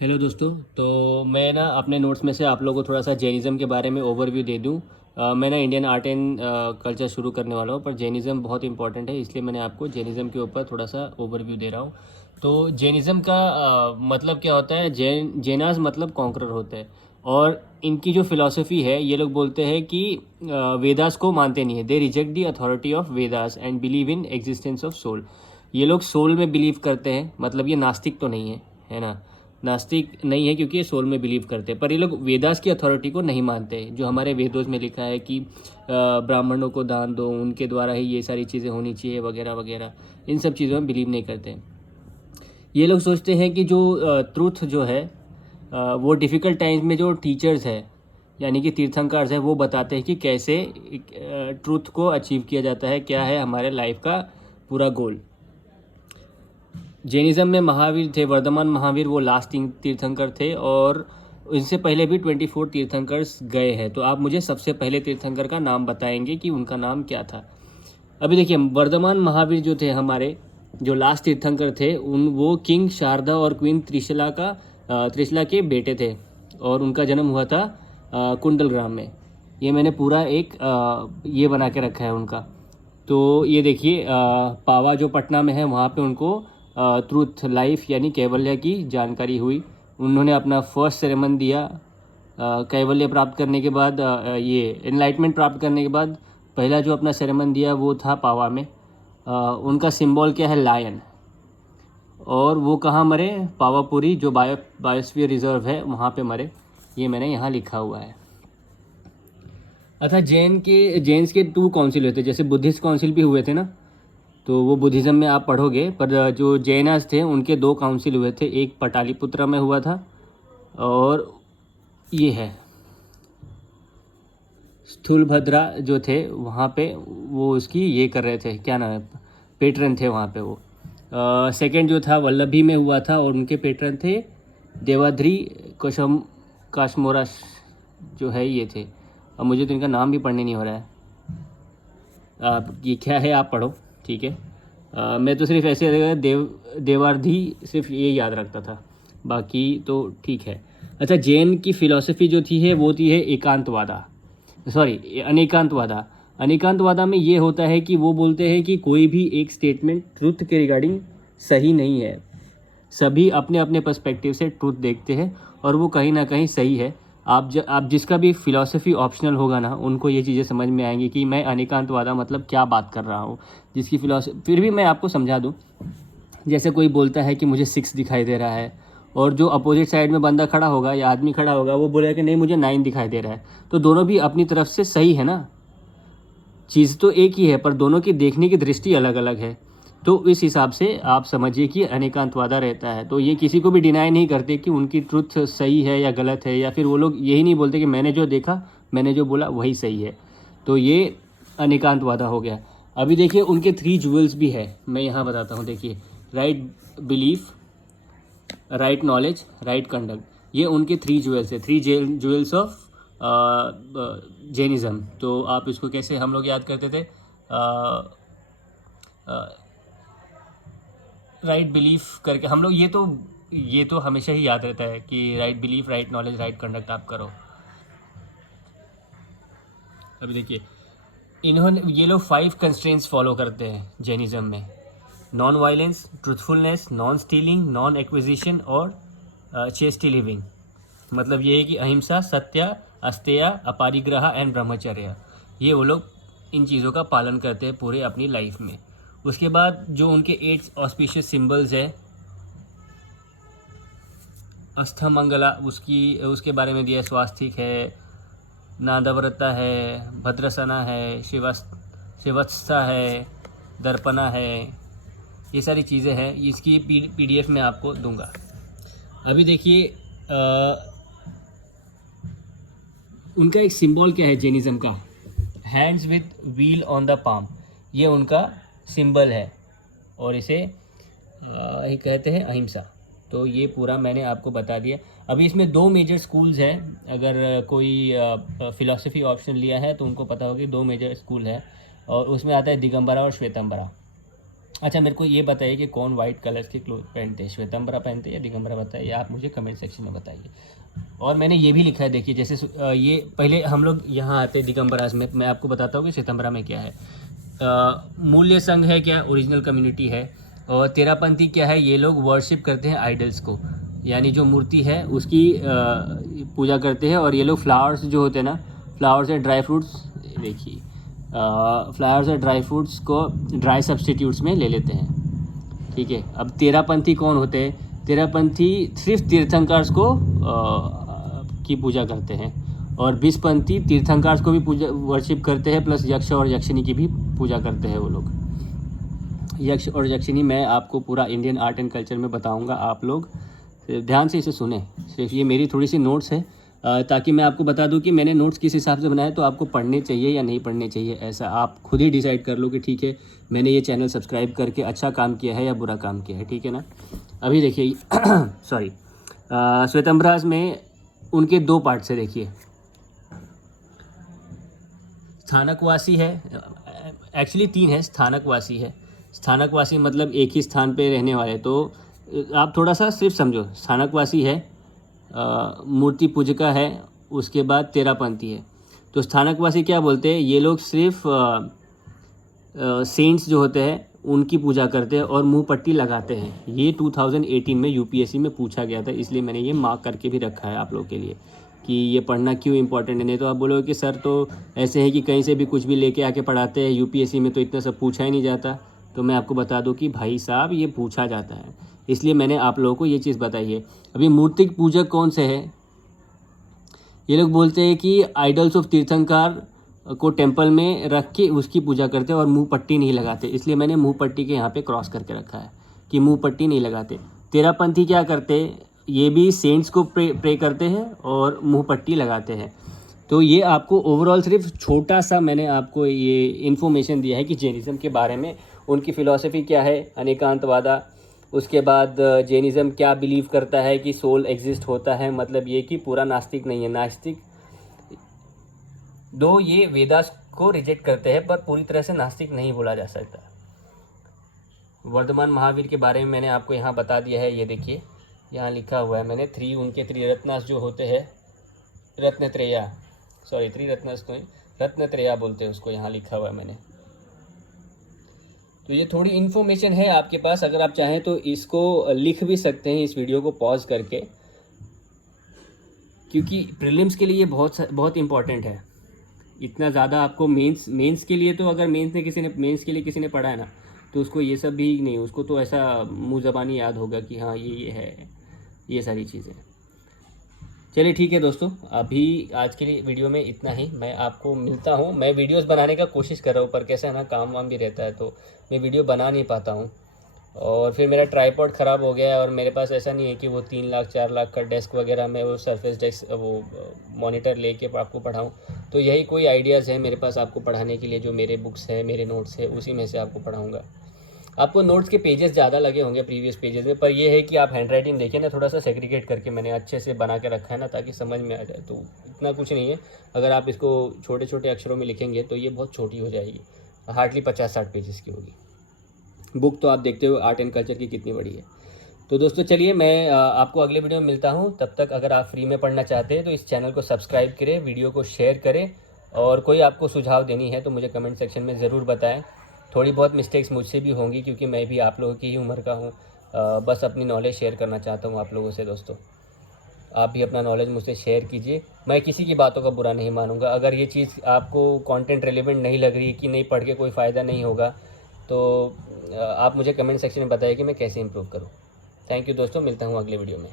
Hello दोस्तों। तो मैं ना अपने नोट्स में से आप लोगों को थोड़ा सा जैनिज़्म के बारे में ओवरव्यू दे दूं। मैं ना इंडियन आर्ट एंड कल्चर शुरू करने वाला हूं, पर जैनिज़्म बहुत इंपॉर्टेंट है, इसलिए मैंने आपको जैनिज़्म के ऊपर थोड़ा सा ओवरव्यू दे रहा हूं। तो जैनिज़्म का मतलब क्या होता है? जैनाज मतलब कॉन्करर होता है। और इनकी जो फिलॉसफी है, ये लोग बोलते हैं कि वेदास को मानते नहीं है। They reject the authority of Vedas and believe in existence of soul. ये लोग सोल में बिलीव करते हैं, मतलब ये नास्तिक तो नहीं है ना। नास्तिक नहीं है क्योंकि ये सोल में बिलीव करते हैं, पर ये लोग वेदास की अथॉरिटी को नहीं मानते। जो हमारे वेदों में लिखा है कि ब्राह्मणों को दान दो, उनके द्वारा ही ये सारी चीज़ें होनी चाहिए वगैरह वगैरह, इन सब चीज़ों में बिलीव नहीं करते। ये लोग सोचते हैं कि जो ट्रूथ जो है, वो डिफ़िकल्ट टाइम्स में जो टीचर्स है, यानी कि तीर्थंकर्स है, वो बताते हैं कि कैसे ट्रूथ को अचीव किया जाता है, क्या है हमारे लाइफ का पूरा गोल। जैनिज़्म में महावीर थे, वर्धमान महावीर, वो लास्ट तीर्थंकर थे, और इनसे पहले भी 24 तीर्थंकर्स गए हैं। तो आप मुझे सबसे पहले तीर्थंकर का नाम बताएंगे कि उनका नाम क्या था। अभी देखिए, वर्धमान महावीर जो थे हमारे, जो लास्ट तीर्थंकर थे, वो किंग शारदा और क्वीन त्रिशला के बेटे थे, और उनका जन्म हुआ था कुंडलग्राम में। ये मैंने पूरा एक ये बना के रखा है उनका। तो ये देखिए, पावा जो पटना में है, वहाँ पे उनको ट्रूथ लाइफ यानी कैवल्य की जानकारी हुई। उन्होंने अपना फर्स्ट सेरेमन दिया। कैवल्य प्राप्त करने के बाद, ये एनलाइटमेंट प्राप्त करने के बाद पहला जो अपना सेरेमन दिया वो था पावा में। उनका सिंबल क्या है? लायन। और वो कहाँ मरे? पावापुरी, जो बायोस्फीयर रिजर्व है, वहाँ पे मरे। ये मैंने यहाँ लिखा हुआ है। अच्छा, जेन्स के 2 काउंसिल हुए थे, जैसे बुद्धिस्ट काउंसिल भी हुए थे ना, तो वो बुद्धिज़्म में आप पढ़ोगे। पर जो जैनास थे उनके 2 काउंसिल हुए थे, एक पटालीपुत्रा में हुआ था, और ये है स्थूलभद्रा जो थे वहाँ पे, वो उसकी ये कर रहे थे, क्या नाम है, पेट्रन थे वहाँ पे वो। सेकंड जो था वल्लभी में हुआ था, और उनके पेट्रन थे देवाद्री काशमोरा जो है, ये थे। अब मुझे तो इनका नाम भी पढ़ने नहीं हो रहा है। आप ये क्या है, आप पढ़ो, ठीक है। मैं तो सिर्फ ऐसे देवार्धी सिर्फ ये याद रखता था, बाकी तो ठीक है। अच्छा, जैन की फिलॉसफी जो थी है, वो थी है एकांतवादा, सॉरी अनेकांतवादा। अनेकांतवादा में ये होता है कि वो बोलते हैं कि कोई भी एक स्टेटमेंट ट्रुथ के रिगार्डिंग सही नहीं है। सभी अपने अपने पर्सपेक्टिव से ट्रुथ देखते हैं, और वो कहीं ना कहीं सही है। आप जिसका भी फिलॉसफी ऑप्शनल होगा ना, उनको ये चीज़ें समझ में आएंगी कि मैं अनेकांतवादा मतलब क्या बात कर रहा हूँ। जिसकी फिलॉसफी, फिर भी मैं आपको समझा दूँ। जैसे कोई बोलता है कि मुझे 6 दिखाई दे रहा है, और जो अपोजिट साइड में बंदा खड़ा होगा या आदमी खड़ा होगा, वो बोलेगा कि नहीं, मुझे 9 दिखाई दे रहा है। तो दोनों भी अपनी तरफ से सही है ना। चीज़ तो एक ही है, पर दोनों की देखने की दृष्टि अलग अलग है। तो इस हिसाब से आप समझिए कि अनेकांतवादा रहता है। तो ये किसी को भी डिनाई नहीं करते कि उनकी ट्रुथ सही है या गलत है, या फिर वो लोग यही नहीं बोलते कि मैंने जो देखा, मैंने जो बोला वही सही है। तो ये अनेकांतवादा हो गया। अभी देखिए, उनके 3 ज्वेल्स भी है, मैं यहाँ बताता हूँ। देखिए, right belief, right knowledge, right conduct, ये उनके 3 ज्वेल्स है, 3 ज्वेल्स ऑफ जैनिज़्म। तो आप इसको कैसे हम लोग याद करते थे? राइट बिलीफ करके हम लोग, ये तो हमेशा ही याद रहता है कि right belief, right knowledge, right conduct आप करो। अभी देखिए, ये लोग 5 कंस्ट्रेंट्स फॉलो करते हैं जैनिज़्म में। Non violence, truthfulness, non stealing, non acquisition, और चेस्टी लिविंग। मतलब ये है कि अहिंसा, सत्य, अस्तेय, अपरिग्रह एंड ब्रह्मचर्य। ये वो लोग इन चीज़ों का पालन करते हैं पूरे अपनी लाइफ में। उसके बाद जो उनके 8 ऑस्पिशियस सिंबल्स है, अष्टमंगला, उसके बारे में दिया है। स्वास्तिक है, नादव्रता है, भद्रसना है, शिवत्सा है, दर्पणा है, ये सारी चीज़ें हैं। इसकी PDF में आपको दूंगा। अभी देखिए, उनका एक सिंबल क्या है जैनिज़्म का? Hands with wheel on the palm, ये उनका सिंबल है, और इसे ही कहते हैं अहिंसा। तो ये पूरा मैंने आपको बता दिया। अभी इसमें 2 मेजर स्कूल्स हैं। अगर कोई फ़िलासफ़ी ऑप्शन लिया है तो उनको पता होगा कि 2 मेजर स्कूल है, और उसमें आता है दिगंबरा और श्वेतंबरा। अच्छा, मेरे को ये बताइए कि कौन वाइट कलर के क्लोथ पहनते हैं, श्वेतांबरा पहनते हैं या दिगंबरा, बताइए आप मुझे कमेंट सेक्शन में बताइए। और मैंने ये भी लिखा है, देखिए जैसे ये पहले हम लोग यहाँ आते हैं दिगंबराज में, मैं आपको बताता हूँ कि श्वेतांबरा में क्या है। मूल्य संघ है क्या, ओरिजिनल कम्युनिटी है। और तेरापंथी क्या है, ये लोग वर्शिप करते हैं आइडल्स को, यानी जो मूर्ति है उसकी पूजा करते हैं। और ये लोग फ्लावर्स जो होते हैं ना, फ्लावर्स एंड ड्राई फ्रूट्स, देखिए फ्लावर्स और ड्राई फ्रूट्स को ड्राई सब्स्टिट्यूट्स में ले लेते हैं, ठीक है। अब तेरापंथी कौन होते हैं, तेरापंथी सिर्फ तीर्थंकर्स को की पूजा करते हैं। और 20पंथी तीर्थंकर्स को भी पूजा वर्शिप करते हैं, प्लस यक्ष और यक्षिणी की भी पूजा करते हैं वो लोग। यक्ष और यक्षिणी मैं आपको पूरा इंडियन आर्ट एंड कल्चर में बताऊंगा, आप लोग ध्यान से इसे सुने। सिर्फ ये मेरी थोड़ी सी नोट्स है, ताकि मैं आपको बता दूं कि मैंने नोट्स किस हिसाब से बनाए, तो आपको पढ़ने चाहिए या नहीं पढ़ने चाहिए, ऐसा आप खुद ही डिसाइड कर लो कि ठीक है मैंने ये चैनल सब्सक्राइब करके अच्छा काम किया है या बुरा काम किया है, ठीक है ना। अभी देखिए सॉरी, श्वेतांबराज में उनके 2 पार्ट से देखिए। स्थानकवासी है, एक्चुअली 3 है। स्थानकवासी है, स्थानकवासी मतलब एक ही स्थान पे रहने वाले, तो आप थोड़ा सा सिर्फ समझो। स्थानकवासी है, मूर्ति पूजिका है, उसके बाद तेरापंथी है। तो स्थानकवासी क्या बोलते हैं, ये लोग सिर्फ सेंट्स जो होते हैं उनकी पूजा करते हैं और मुंह पट्टी लगाते हैं। ये 2018 में यूपीएससी में पूछा गया था, इसलिए मैंने ये मार्क करके भी रखा है आप लोगों के लिए कि ये पढ़ना क्यों इंपॉर्टेंट है। नहीं तो आप बोलोगे कि सर तो ऐसे है कि कहीं से भी कुछ भी लेके आके पढ़ाते हैं, यूपीएससी में तो इतना सब पूछा ही नहीं जाता। तो मैं आपको बता दूं कि भाई साहब ये पूछा जाता है, इसलिए मैंने आप लोगों को ये चीज़ बताई है। अभी मूर्तिक पूजक कौन से है, ये लोग बोलते हैं कि आइडल्स ऑफ तीर्थंकर को टेंपल में रख के उसकी पूजा करते हैं और मुंह पट्टी नहीं लगाते, इसलिए मैंने मुंह पट्टी के यहाँ पे क्रॉस करके रखा है कि मुंह पट्टी नहीं लगाते। तेरापंथी क्या करते, ये भी सेंट्स को प्रे करते हैं और मुंह पट्टी लगाते हैं। तो ये आपको ओवरऑल सिर्फ छोटा सा मैंने आपको ये इन्फॉर्मेशन दिया है कि जैनिज़्म के बारे में, उनकी फ़िलॉसफी क्या है, अनेकांतवादा। उसके बाद जैनिज़्म क्या बिलीव करता है कि सोल एग्जिस्ट होता है, मतलब ये कि पूरा नास्तिक नहीं है। नास्तिक दो ये वेदास को रिजेक्ट करते हैं, पर पूरी तरह से नास्तिक नहीं बोला जा सकता। वर्धमान महावीर के बारे में मैंने आपको यहाँ बता दिया है, ये देखिए यहाँ लिखा हुआ है मैंने। उनके त्रिरत्नास जो होते हैं, रत्नत्रया, सॉरी त्रिरत्नास नहीं, रत्नत्रया बोलते हैं उसको, यहाँ लिखा हुआ है मैंने। तो ये थोड़ी इन्फॉर्मेशन है आपके पास, अगर आप चाहें तो इसको लिख भी सकते हैं इस वीडियो को पॉज करके, क्योंकि प्रीलिम्स के लिए ये बहुत इंपॉर्टेंट है। इतना ज़्यादा आपको मेंस के लिए, तो अगर मेंस के लिए किसी ने पढ़ा है ना, तो उसको ये सब भी नहीं, उसको तो ऐसा मुँह ज़बानी याद होगा कि हाँ ये है, ये सारी चीज़ें। चलिए ठीक है दोस्तों, अभी आज के लिए वीडियो में इतना ही। मैं आपको मिलता हूँ, मैं वीडियोस बनाने का कोशिश कर रहा हूँ, पर कैसा है ना, काम वाम भी रहता है तो मैं वीडियो बना नहीं पाता हूँ। और फिर मेरा ट्राइपॉड ख़राब हो गया है, और मेरे पास ऐसा नहीं है कि वो 3 लाख 4 लाख का डेस्क वगैरह में वो सरफेस डेस्क वो मॉनिटर लेके आपको पढ़ाऊँ। तो यही कोई आइडियाज़ है मेरे पास आपको पढ़ाने के लिए, जो मेरे बुक्स हैं, मेरे नोट्स हैं, उसी में से आपको पढ़ाऊँगा। आपको नोट्स के पेजेस ज़्यादा लगे होंगे प्रीवियस पेजेस में, पर यह है कि आप हैंड राइटिंग देखिए ना, थोड़ा सा सेग्रीगेट करके मैंने अच्छे से बना के रखा है ना, ताकि समझ में आ जाए। तो इतना कुछ नहीं है, अगर आप इसको छोटे छोटे अक्षरों में लिखेंगे तो ये बहुत छोटी हो जाएगी, हार्डली 50-60 पेजेस की होगी बुक। तो आप देखते हो आर्ट एंड कल्चर की कितनी बड़ी है। तो दोस्तों चलिए, मैं आपको अगले वीडियो में मिलता हूँ। तब तक अगर आप फ्री में पढ़ना चाहते हैं तो इस चैनल को सब्सक्राइब करें, वीडियो को शेयर करें, और कोई आपको सुझाव देनी है तो मुझे कमेंट सेक्शन में ज़रूर बताएं। थोड़ी बहुत मिस्टेक्स मुझसे भी होंगी, क्योंकि मैं भी आप लोगों की ही उम्र का हूँ। बस अपनी नॉलेज शेयर करना चाहता हूँ आप लोगों से। दोस्तों आप भी अपना नॉलेज मुझसे शेयर कीजिए, मैं किसी की बातों का बुरा नहीं मानूंगा। अगर ये चीज़ आपको कंटेंट रेलेवेंट नहीं लग रही, कि नहीं पढ़ के कोई फ़ायदा नहीं होगा, तो आप मुझे कमेंट सेक्शन में बताइए कि मैं कैसे इंप्रूव करूँ। थैंक यू दोस्तों, मिलता हूँ अगले वीडियो में।